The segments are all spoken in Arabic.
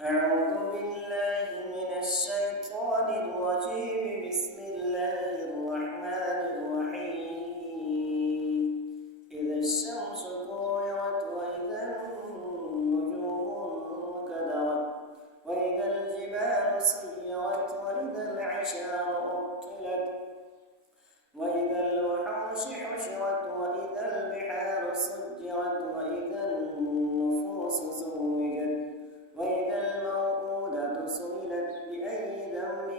أعوذ بالله من الشيطان الرجيم. بسم الله الرحمن الرحيم. إذا الشمس كورت وإذا النجوم انكدرت وإذا الجبال سيرت وإذا العشار عطلت وإذا الوحوش حشرت وإذا البحار سجرت وإذا النفوس زوجت وإذا الموءودة سئلت بأي ذنب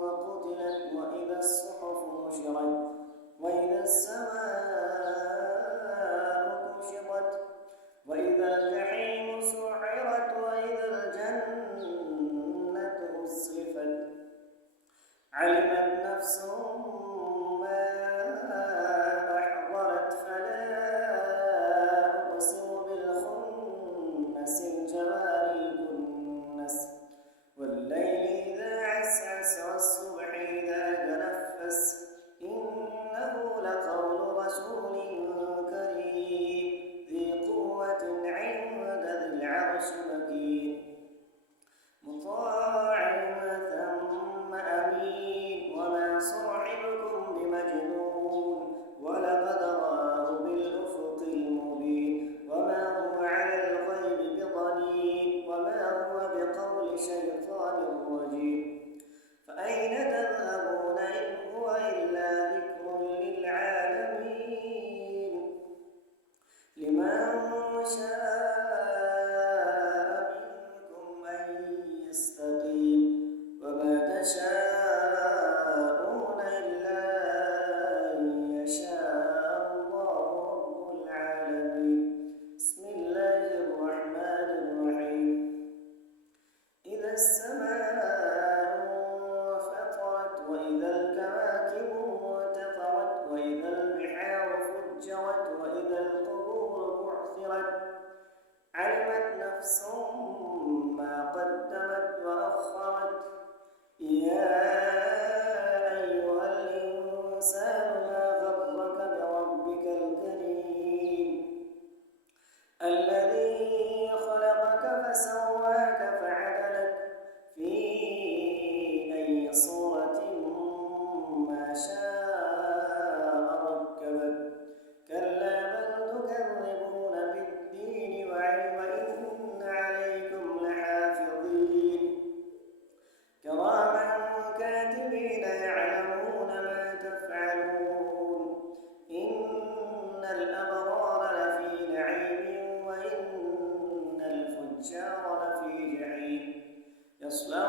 قتلت وإذا الصحف نشرت وإذا السماء كشطت وإذا الجحيم سعرت وإذا الجنة أزلفت علمت نفس ما أحضرت فلا أقسم بالخنس الجوار الكنس والليل إذا عسعس والصبح إذا تنفس إنه لقول رسول كريم ذي قوة عند ذي العرش مكين مطاع ثم أمين وما صاحبكم بمجنون ولقد رآه بالأفق المبين وما هو على الغيب بضنين وما هو بقول شيطان رجيم فأين تذهبون إن هو إلا ذكر للعالمين لمن شاء منكم أن يستقيم وما تشاءون إلا أن يشاء الله رب العالمين. بسم الله الرحمن الرحيم. إذا السماء انفطرت وإذا الكواكب انتثرت وإذا البحار فجرت وإذا القبور بعثرت علمت نفس ما قدمت وأخرت يا أيها الإنسان ما غرك بربك الكريم الذي خلقك فسواك فعدلك في أي صورة ما شاء ركبك كلا بل تكذبون بالدين وإن عليكم لحافظين كراما كاتبين يعلمون ما تفعلون إن الأبرار لفي نعيم وإن الفجار لفي جحيم يصلون